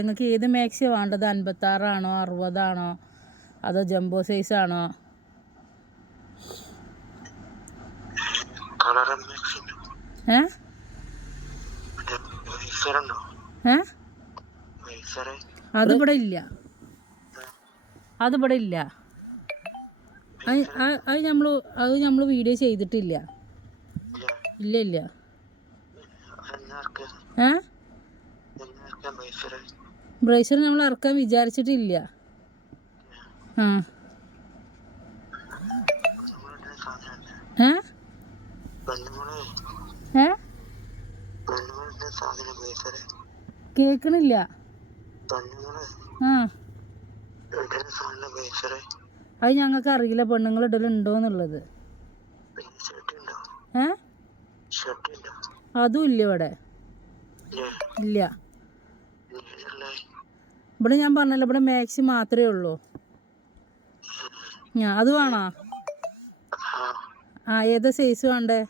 ചോദിച്ചല്ലോ, നിങ്ങൾക്ക് ഏത് മാക്സിയാണ് വേണ്ടത്? 56 60 അതോ ജംബോ സൈസാണോ? അതിവിടെ ഇല്ല, അതിവിടെ ഇല്ല. അത് നമ്മൾ വീഡിയോ ചെയ്തിട്ടില്ല. ഇല്ല ഇല്ല. ബ്രേസർ നമ്മൾ ഇറക്കാൻ വിചാരിച്ചിട്ടില്ല. കേക്കണില്ല. അത് ഞങ്ങൾക്ക് അറിയില്ല പെണ്ണുങ്ങൾ ഇടലുണ്ടോന്നുള്ളത്. അതും ഇല്ല ഇവിടെ. ഇല്ല. ഇവിടെ ഞാൻ പറഞ്ഞല്ലോ, ഇവിടെ മാക്സി മാത്രമേ ഉള്ളൂ. അത് വേണോ? ഏതാ സൈസ് വേണ്ടേ?